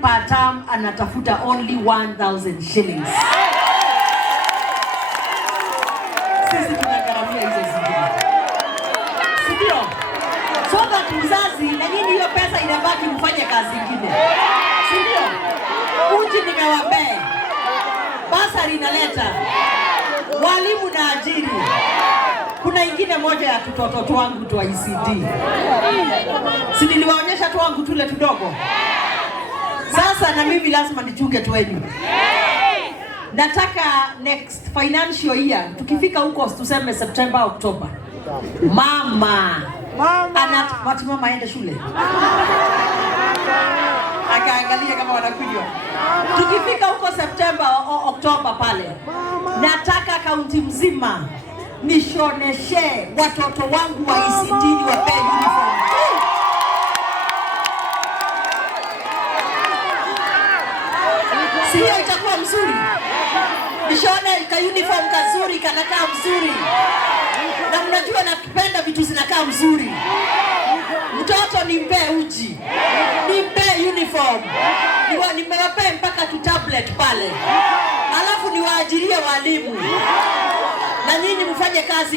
per term anatafuta only 1,000 shillings. Sisi tunagharamia hizo zingine. Sio? So that mzazi na nyinyi hiyo pesa inabaki mfanye kazi nyingine. Sio? Uji nimewapea. Basari inaleta. Walimu na ajiri. Kuna ingine moja ya tutoto wangu tu wa ECD. Si niliwaonyesha tu wangu tule tudogo. Sasa na mimi lazima nichunge tu wenu. Nataka next financial year tukifika huko tuseme September October. Mama watu mama aende shule. Akaangalia kama wanakunywa. Tukifika huko September October pale. Nataka kaunti mzima nishoneshe watoto wangu wa ECD niwape uniform. Sio itakuwa mzuri. Nishone ka uniform kazuri kanakaa mzuri. Na mnajua napenda vitu zinakaa mzuri. Mtoto nimpe uji. Nimpe uniform. Nimewape mpaka tu tablet pale. Alafu niwaajirie walimu. Na nyinyi mfanye kazi